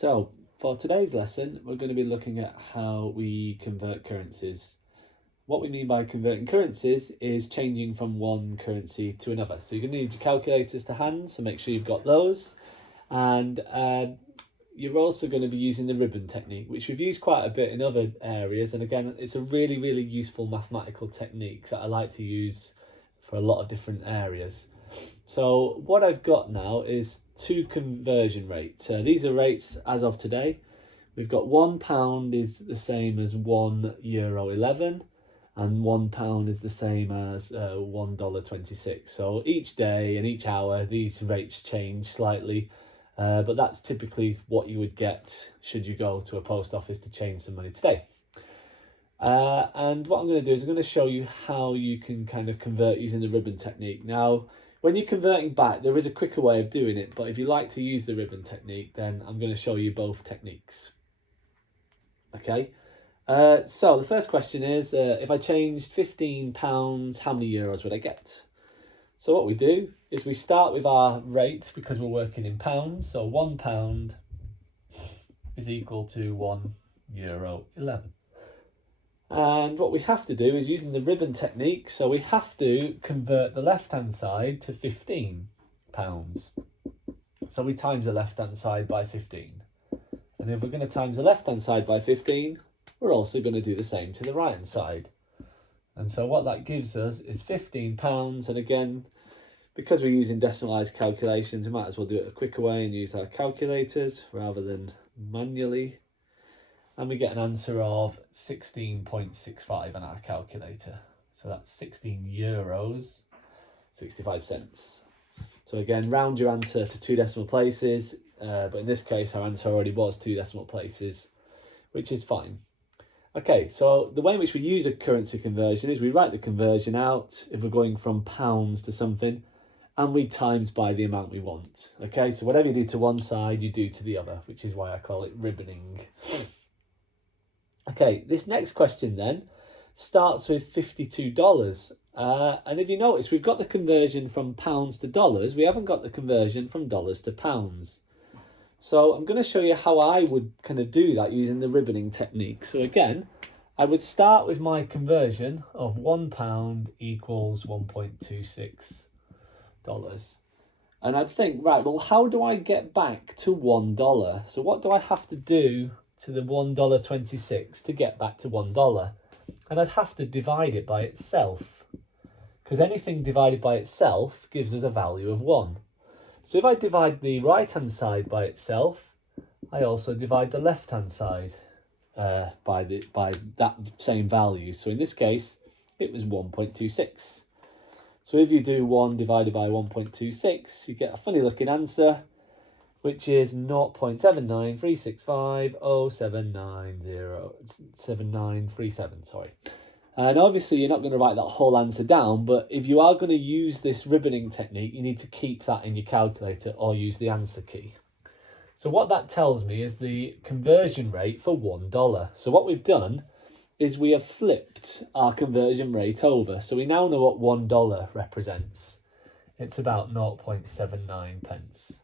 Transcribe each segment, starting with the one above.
So for today's lesson, we're going to be looking at how we convert currencies. What we mean by converting currencies is changing from one currency to another. So you're going to need your calculators to hand, so make sure you've got those. And you're also going to be using the ribbon technique, which we've used quite a bit in other areas. And again, it's a really, really useful mathematical technique that I like to use for a lot of different areas. So what I've got now is two conversion rates. These are rates as of today. We've got £1 is the same as €1.11, and £1 is the same as $1.26. So each day and each hour, these rates change slightly, but that's typically what you would get should you go to a post office to change some money today. And what I'm going to do is I'm going to show you how you can kind of convert using the ribbon technique. Now, when you're converting back, there is a quicker way of doing it, but if you like to use the ribbon technique, then I'm going to show you both techniques. Okay, so the first question is, if I changed £15, how many euros would I get? So what we do is we start with our rate because we're working in pounds. So £1 is equal to €1.11. And what we have to do is using the ribbon technique, so we have to convert the left-hand side to £15. So we times the left-hand side by 15. And if we're going to times the left-hand side by 15, we're also going to do the same to the right-hand side. And so what that gives us is £15. And again, because we're using decimalised calculations, we might as well do it a quicker way and use our calculators rather than manually. And we get an answer of 16.65 on our calculator. So that's 16 euros, 65 cents. So again, round your answer to two decimal places. But in this case, our answer already was two decimal places, which is fine. Okay, so the way in which we use a currency conversion is we write the conversion out if we're going from pounds to something, and we times by the amount we want. Okay, so whatever you do to one side, you do to the other, which is why I call it ribboning. Okay, this next question then starts with $52. And if you notice, we've got the conversion from pounds to dollars. We haven't got the conversion from dollars to pounds. So I'm going to show you how I would kind of do that using the ribboning technique. So again, I would start with my conversion of £1 equals $1.26. And I'd think, right, well, how do I get back to $1? So what do I have to do to the $1.26 to get back to $1? And I'd have to divide it by itself, because anything divided by itself gives us a value of 1. So if I divide the right-hand side by itself, I also divide the left-hand side by that same value. So in this case, it was 1.26. So if you do 1 divided by 1.26, you get a funny looking answer, which is 0.7936507907937, sorry. And obviously you're not going to write that whole answer down, but if you are going to use this ribboning technique, you need to keep that in your calculator or use the answer key. So what that tells me is the conversion rate for $1. So what we've done is we have flipped our conversion rate over. So we now know what $1 represents. It's about 0.79 pence.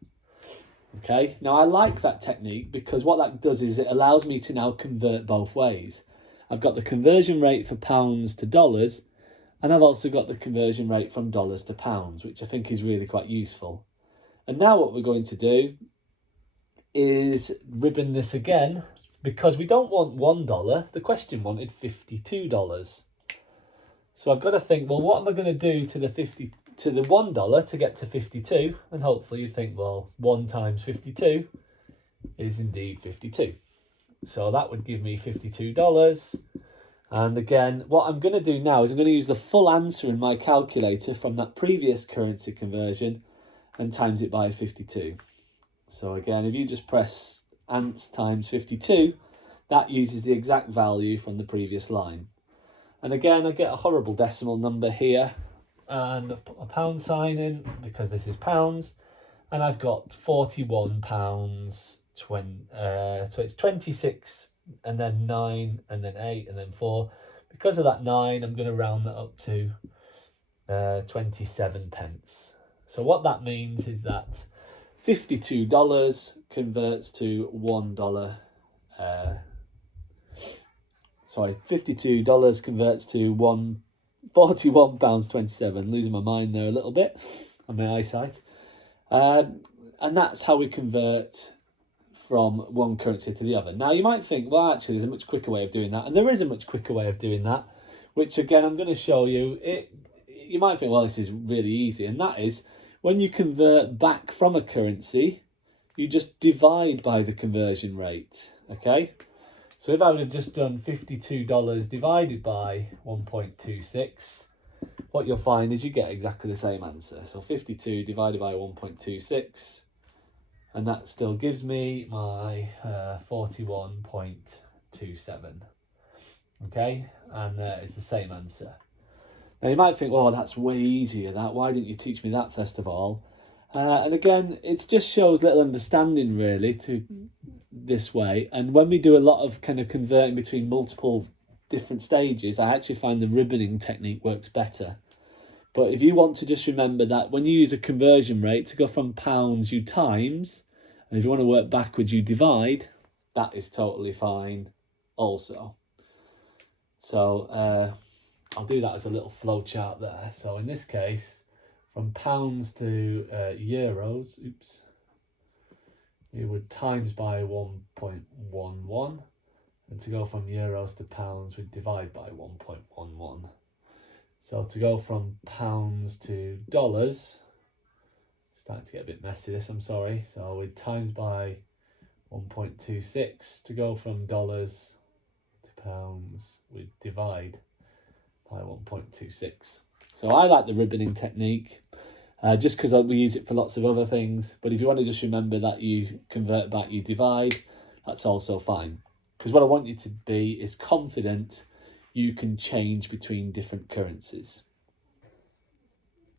Okay, now I like that technique because what that does is it allows me to now convert both ways. I've got the conversion rate for pounds to dollars, and I've also got the conversion rate from dollars to pounds, which I think is really quite useful. And now what we're going to do is ribbon this again, because we don't want $1. The question wanted $52. So I've got to think, well, what am I going to do to the $1 to get to 52? And hopefully you think, well, 1 times 52 is indeed 52. So that would give me $52. And again, what I'm going to do now is I'm going to use the full answer in my calculator from that previous currency conversion and times it by 52. So again, if you just press ants times 52, that uses the exact value from the previous line. And again, I get a horrible decimal number here and a pound sign in because this is pounds, and I've got £41 so it's 26 and then 9 and then 8 and then 4. Because of that 9, I'm going to round that up to 27 pence. So what that means is that $52 converts to $1. $52 converts to £41.27. Losing my mind there a little bit on my eyesight. And that's how we convert from one currency to the other. Now you might think, well, actually there's a much quicker way of doing that, and there is a much quicker way of doing that, which again I'm going to show you. You might think, well, this is really easy, and that is when you convert back from a currency, you just divide by the conversion rate. Okay, so if I would have just done $52 divided by 1.26, what you'll find is you get exactly the same answer. So 52 divided by 1.26, and that still gives me my 41.27. Okay, and it's the same answer. Now you might think, well, that's way easier. Why didn't you teach me that first of all? And again, it just shows little understanding really to this way. And when we do a lot of kind of converting between multiple different stages, I actually find the ribboning technique works better. But if you want to just remember that when you use a conversion rate to go from pounds, you times, and if you want to work backwards, you divide, that is totally fine also. So I'll do that as a little flow chart there. So in this case, from pounds to euros, we would times by 1.11, and to go from euros to pounds, we'd divide by 1.11. So to go from pounds to dollars, starting to get a bit messy this, I'm sorry. So we'd times by 1.26. To go from dollars to pounds, we'd divide by 1.26. So I like the ribboning technique just because we use it for lots of other things. But if you want to just remember that you convert back, you divide, that's also fine. Because what I want you to be is confident you can change between different currencies.